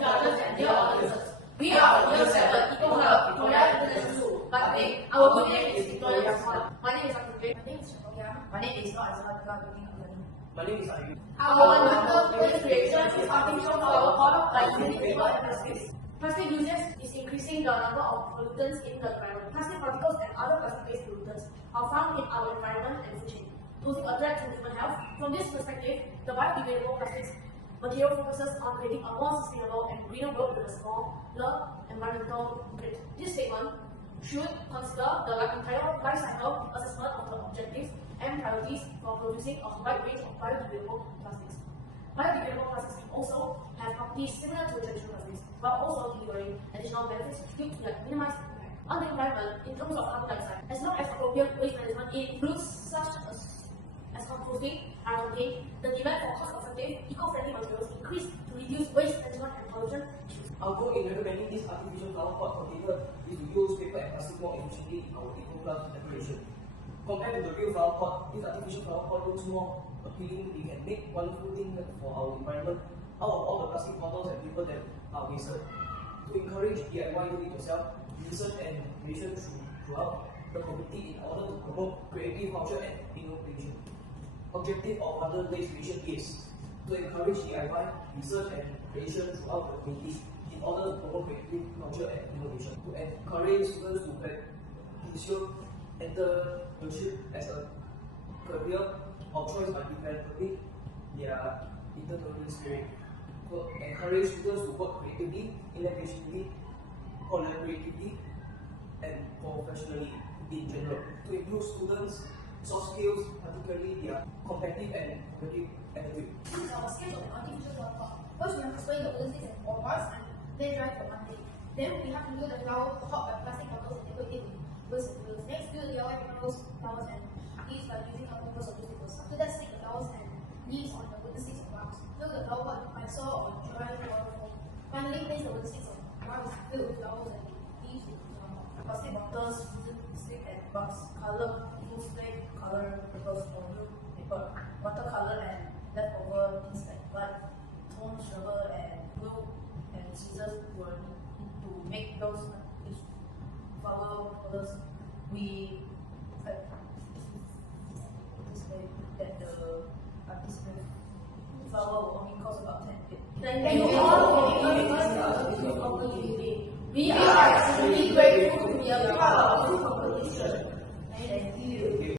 judges and their audiences. We are Year 7 Eco Club, Victorian International School. But today, our good name is Victorians. My name is Abdul. My name is Shakoya. My name is not Azhar. My name is Ayu. Our wonderful creation is artificial flower pot by using paper and plastic. Plastic usage is increasing the number of pollutants in the environment. Plastic particles and other plastic-based pollutants are found in our environment and food chain, posing a threat to human health. From this perspective, the biodegradable plastics material focuses on creating a more sustainable and greener world with a smaller environmental footprint. This statement should consider the entire life cycle assessment of the objectives and priorities for producing a wide range of biodegradable plastics. Biodegradable plastics also have properties similar to traditional plastics, while also delivering additional benefits due to their minimized impact on the environment in terms of carbon dioxide. As long as appropriate waste management includes such as composting are maintained, the demand for cost-effective, eco-friendly materials increase to reduce waste management and pollution issues. Our goal in recommending this artificial flower pot container is to use paper and plastic more efficiently in our eco-plus decoration. Compared to the real flower pot, this artificial flower pot looks more appealing. We can make wonderful things for our environment out of all the plastic bottles and paper that are wasted. To encourage DIY do-it-yourself, research and creation throughout the community in order to promote creative culture and innovation. Objective of other waste creation is to encourage DIY, research and creation throughout the community in order to promote creative culture and innovation. To encourage students to pursue entrepreneurship as a career of choice by developing their entrepreneurial spirit. To encourage students to work creatively, innovatively, collaboratively, and professionally in general. To improve students' soft skills, particularly their competitive and competitive attitude. This is our sketch of an artificial flower pot. First, we have to spray the wooden sticks and or bars and then dry for 1 day. Then we have to do the flower pot by plastic bottles and decorate it with wheels. Next, do the DIY flowers and leaves by using carbon papers or newspapers. After that, stick the flowers and leaves on the wooden sticks and bars. Fill the flower pot by saw or dry water foam. Finally, place the wooden sticks on bars filled with flowers and leaves in the flower pot. Plastic bottles, wooden stick and box, color, full slate, color papers or blue paper, watercolor and leftover things like white, tone, sugar and glue and scissors were need to make those flower colors. We anticipate that the artistic flower will only cost about 10. Thank you all for giving us the opportunity. We are extremely grateful to be a part of